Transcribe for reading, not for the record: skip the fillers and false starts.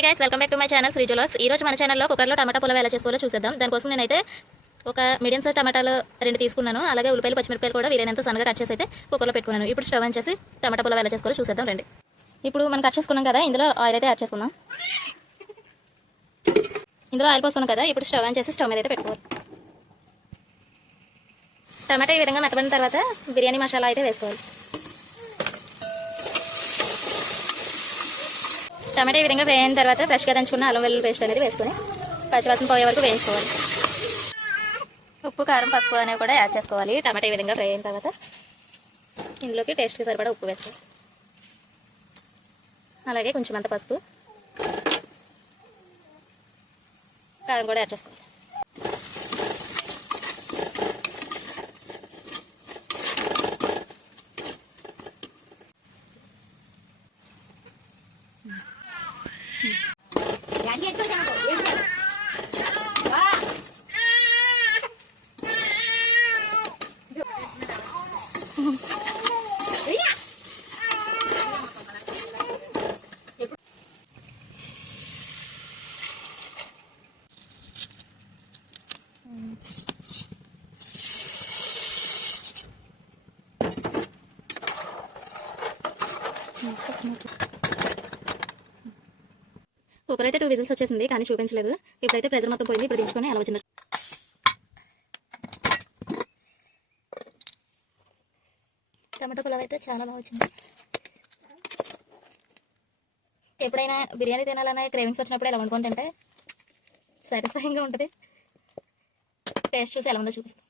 Hi guys, welcome back to my channel Shri జులాక్స్. ఈ రోజు మన ఛానల్లో కుక్కర్లో టమాటా పులావ్ ఎలా చేసుకోవాలో చూసేద్దాం. దానికోసం నేనైతే ఒక మీడియం సైజ్ టమాటాలు 2 తీసుకున్నాను. అలాగే ఉల్లిపాయలు పచ్చిమిరపకాయలు కూడా వీలైనంత సన్నగా కట్ చేసి అయితే కుక్కర్లో పెట్టుకున్నాను. ఇప్పుడు స్టవ్ ఆన్ చేసి టమాటా పులావ్ ఎలా చేసుకోవాలో చూసేద్దాం రండి. ఇప్పుడు మనం కట్ చేసుకున్నాం కదా, ఇందులో ఆయిల్ అయితే యాడ్ చేసుకుందాం. ఇందులో ఆయిల్ పోసుకున్నాం కదా, ఇప్పుడు స్టవ్ ఆన్ చేసి స్టవ్ మీద అయితే పెట్టుకోవాలి. టమాటా ఈ విధంగా మెత్తబడిన తర్వాత బిర్యానీ మసాలా అయితే వేసుకోవాలి. టమాటా ఈ విధంగా వేయిన తర్వాత ఫ్రెష్గా దంచుకున్న అల్లం వెల్లుల్లి పేస్ట్ అనేది వేసుకొని పచ్చివాసన పోయే వరకు వేయించుకోవాలి. ఉప్పు, కారం, పసుపు అనేవి కూడా యాడ్ చేసుకోవాలి. టమాటా ఈ విధంగా ఫ్రై అయిన తర్వాత ఇందులోకి టేస్ట్కి సరిపడా ఉప్పు వేసుకోవాలి. అలాగే కొంచెం అంత పసుపు, కారం కూడా యాడ్ చేసుకోవాలి. కుక్కర్ అయితే 2 విజిల్స్ వచ్చేసింది, కానీ చూపించలేదు. ఇప్పుడైతే ప్రెజర్ మొత్తం పోయింది. ఇప్పుడు దించుకొని ఎలా వచ్చింది. టమాటా పులావ్ అయితే చాలా బాగా వచ్చింది. ఎప్పుడైనా బిర్యానీ తినాలనే క్రేవింగ్స్ వచ్చినప్పుడు ఎలా వండుకొని తింటే సాటిస్ఫైయింగ్గా ఉంటుంది. టేస్ట్ చూసి ఎలా ఉందో చూపిస్తాం.